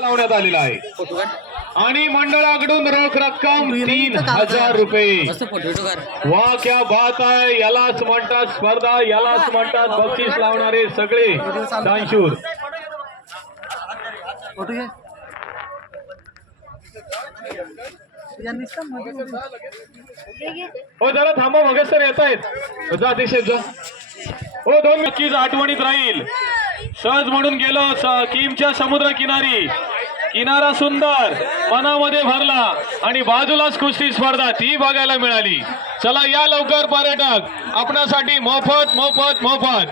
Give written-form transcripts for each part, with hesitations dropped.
लावण्यात आलेला आहे आणि मंडळाकडून रोख रक्कम 3000 रुपये। वा क्या बात आहे। यालाच म्हणतात स्पर्धा, यालाच म्हणतात बक्षीस लावणारे सगळे दानशूर। हो जरा थांबा, मगेच सर येत आहेत। जा अतिशय जा। हो 2 नक्कीच आठवणीत राहील। सहज म्हणून गेलो किमच्या समुद्र किनारी, किनारा सुंदर मनामध्ये भरला आणि बाजूलाच कुस्ती स्पर्धा ती बघायला मिळाली। चला या लवकर पर्यटक, आपणासाठी मोफत मोफत मोफत।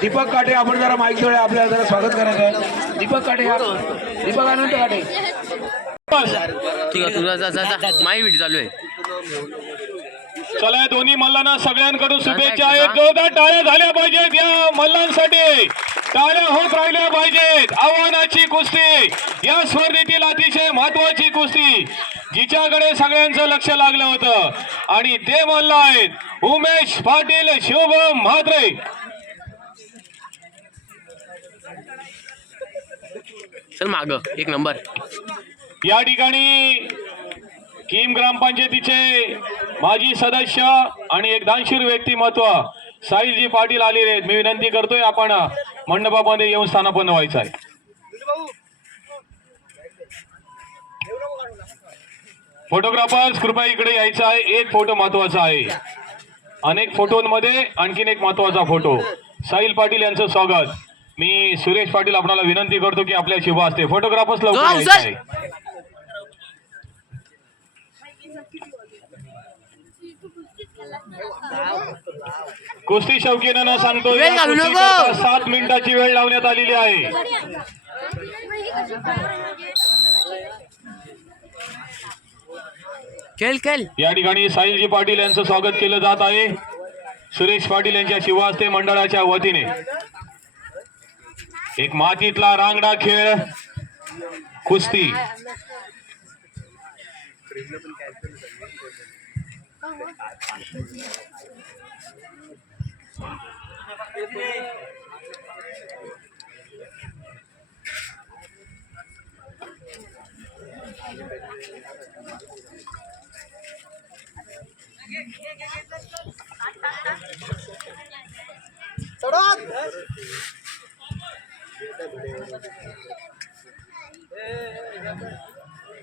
दीपक काटे, आपण जरा माईक जवळ आपल्याला जरा स्वागत करायचं आहे। दीपक काटे, दीपक अनंत काटे। ठीक आहे, तुझा जा जा जा, माई व्हिडिओ चालू आहे। चला दोन्ही मल्लांना सगळ्यांकडून शुभेच्छा आहेत। जोरदार टाळ्या झाल्या पाहिजेत या मल्लांसाठी, टाळ्या होत राहिल्या पाहिजेत। आव्हानाची कुस्ती, या स्पर्धेतील अतिशय महत्वाची कुस्ती, जिच्याकडे सगळ्यांचं लक्ष लागलं होतं आणि ते मल्ल आहेत उमेश पाटील, शुभम म्हात्रे। चल माग एक नंबर। या ठिकाणी किम ग्रामपंचायतीचे माजी सदस्य आणि एक दानशूर व्यक्तिमत्व साहिलजी पाटील आलेले आहेत। मी विनंती करतोय आपण मंडपामध्ये येऊन स्थानापन्न व्हायचं आहे। फोटोग्राफर्स कृपया इकडे यायचं आहे। एक फोटो महत्वाचा आहे, अनेक फोटोंमध्ये आणखीन एक महत्वाचा फोटो। साहिल पाटील यांचं स्वागत। मी सुरेश पाटील आपल्याला विनंती करतो की आपल्या शुभ असते फोटोग्राफर्स लवकर यायचं आहे। कुस्ती शौकीनांना सांगतो 7 मिनिटाची वेळ लावण्यात आलेली आहे। खेळ या ठिकाणी साहिलजी पाटील यांचं स्वागत केलं जात आहे सुरेश पाटील यांच्या शिवास्ते मंडळाच्या वतीने। एक मातीतला रांगडा खेळ कुस्ती।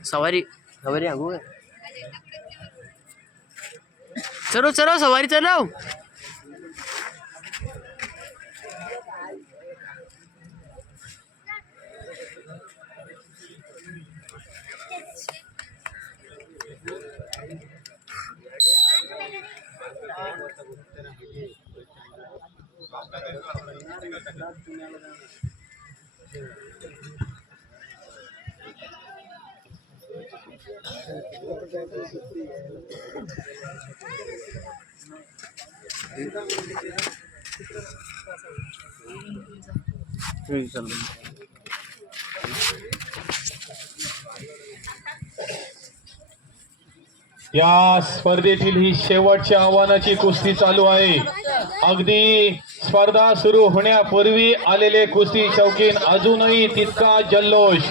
सवारी सवारी आगू चलो चलो सवारी चलो। या स्पर्धेतील ही शेवटच्या आव्हानाची कुस्ती चालू आहे। अगदी स्पर्धा सुरू होण्यापूर्वी आलेले कुस्ती शौकीन अजूनही तितका जल्लोष।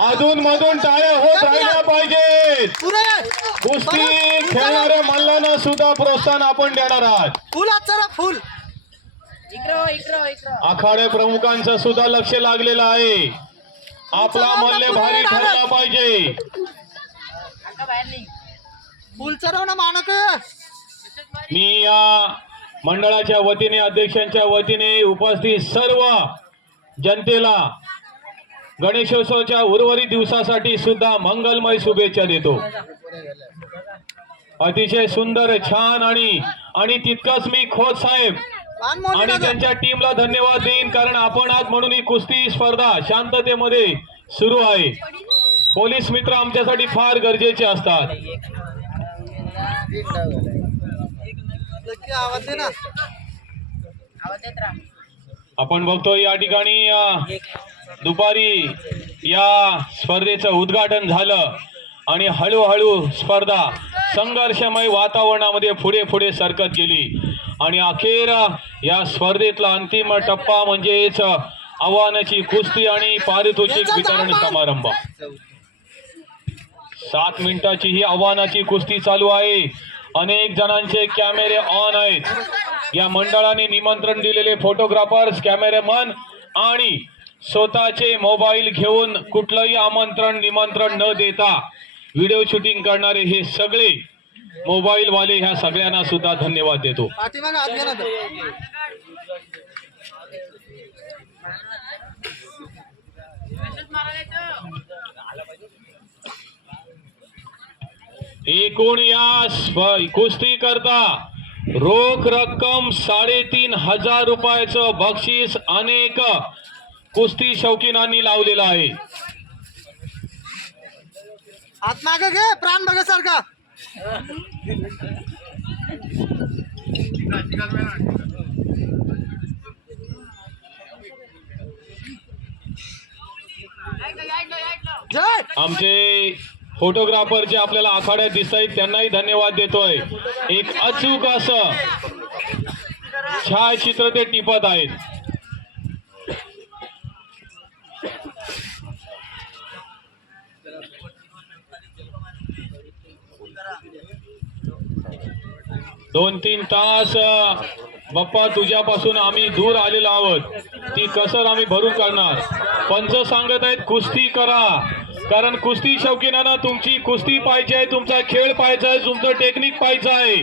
अधून मधून टाळ्या होत राहिल्या पाहिजेत। कुस्ती खेळणाऱ्या मल्लांना सुद्धा प्रोत्साहन आपण देणार आहात। आखाडे प्रमुखांचं सुद्धा लक्ष लागलेलं आहे। आपला मल्ल भारी ठरला पाहिजे। मी या मंडळाच्या वतीने, अध्यक्षांच्या वतीने उपस्थित सर्व जनतेला गणेशोत्सवाच्या उर्वरित दिवसासाठी सुद्धा मंगलमय शुभेच्छा देतो। अतिशय सुंदर, छान आणि तितकंच मी खोत साहेब आणि त्यांच्या टीमला धन्यवाद देईन, कारण आपण आज म्हणून ही कुस्ती स्पर्धा शांततेमध्ये सुरू आहे। पोलीस मित्र आमच्यासाठी फार गरजेचे असतात। आपण बघतो या ठिकाणी दुपारी या स्पर्धेचं उद्घाटन झालं आणि हळूहळू स्पर्धा संघर्षमय वातावरणामध्ये पुढे पुढे सरकत गेली आणि अखेर या स्पर्धेतला अंतिम टप्पा म्हणजेच आव्हानाची कुस्ती आणि पारितोषिक वितरण समारंभ. 7 मिनिटाची ही आव्हानाची कुस्ती चालू आहे. अनेक जणांचे कॅमेरे ऑन आहेत. या मंडळाने निमंत्रण दिलेले फोटोग्राफर्स, कॅमेरामन आणि स्वतःचे मोबाईल घेऊन कुठलंही निमंत्रण न देता व्हिडिओ शूटिंग करणारे हे सगळे मोबाईल वाले ह्या सगळ्यांना सुद्धा धन्यवाद देतो. एकूण या कुस्ती करता रोख रक्कम 3,500 रुपयाचं बक्षीस अनेक कुस्ती शौकीनांनी लावलेलं आहे. हात मागे घे, प्राण बघासारखा. आमचे फोटोग्राफर जे आपल्याला आखाड्यात दिसत आहेत त्यांनाही धन्यवाद देतोय. एक अचूक असं छायाचित्र ते टिपत आहेत. दोन 3 तास बाप्पा तुझ्यापासून आम्ही दूर आलेलो आहोत. ती कसर आम्ही भरून करणार. पंच सांगत आहेत कुस्ती करा, कारण कुस्ती शौकीनांना तुमची कुस्ती पाहिजे आहे, तुमचा खेळ पाहिजे आहे, तुमचं टेक्निक पाहिजे आहे.